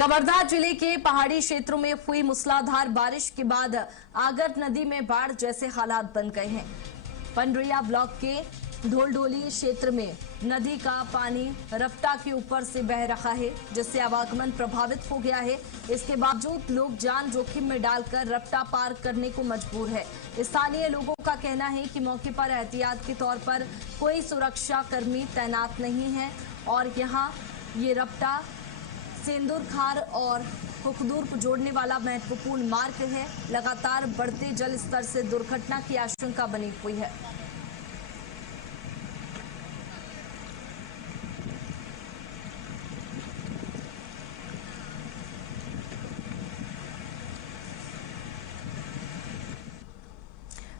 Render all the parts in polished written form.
कवर्धा जिले के पहाड़ी क्षेत्रों में हुई मूसलाधार बारिश के बाद आगर नदी में बाढ़ जैसे हालात बन गए हैं। पंडरिया ब्लॉक के ढोलढोली क्षेत्र में नदी का पानी रफ्ता के ऊपर से बह रहा है, जिससे आवागमन प्रभावित हो गया है। इसके बावजूद लोग जान जोखिम में डालकर रफ्ता पार करने को मजबूर है। स्थानीय लोगों का कहना है कि मौके पर एहतियात के तौर पर कोई सुरक्षा कर्मी तैनात नहीं है और यहाँ ये रफ्ता सेंदूर खार और हुकदूर को जोड़ने वाला महत्वपूर्ण मार्ग है। लगातार बढ़ते जल स्तर से दुर्घटना की आशंका बनी हुई है।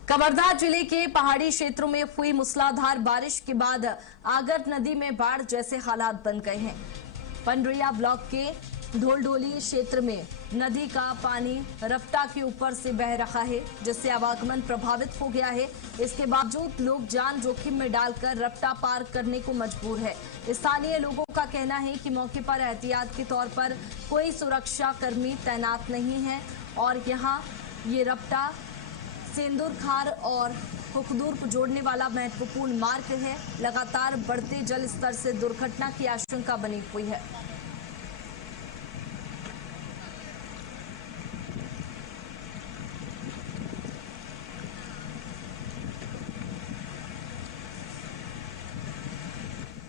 कवर्धा जिले के पहाड़ी क्षेत्रों में हुई मूसलाधार बारिश के बाद आगर नदी में बाढ़ जैसे हालात बन गए हैं। पंडरिया ब्लॉक के ढोलढोली क्षेत्र में नदी का पानी रफ्ता के ऊपर से बह रहा है, जिससे आवागमन प्रभावित हो गया है। इसके बावजूद लोग जान जोखिम में डालकर रफ्ता पार करने को मजबूर है। स्थानीय लोगों का कहना है कि मौके पर एहतियात के तौर पर कोई सुरक्षा कर्मी तैनात नहीं है और यहाँ ये रफ्ता सेंदूर खार और हुकदूर को जोड़ने वाला महत्वपूर्ण मार्ग है। लगातार बढ़ते जल स्तर से दुर्घटना की आशंका बनी हुई है।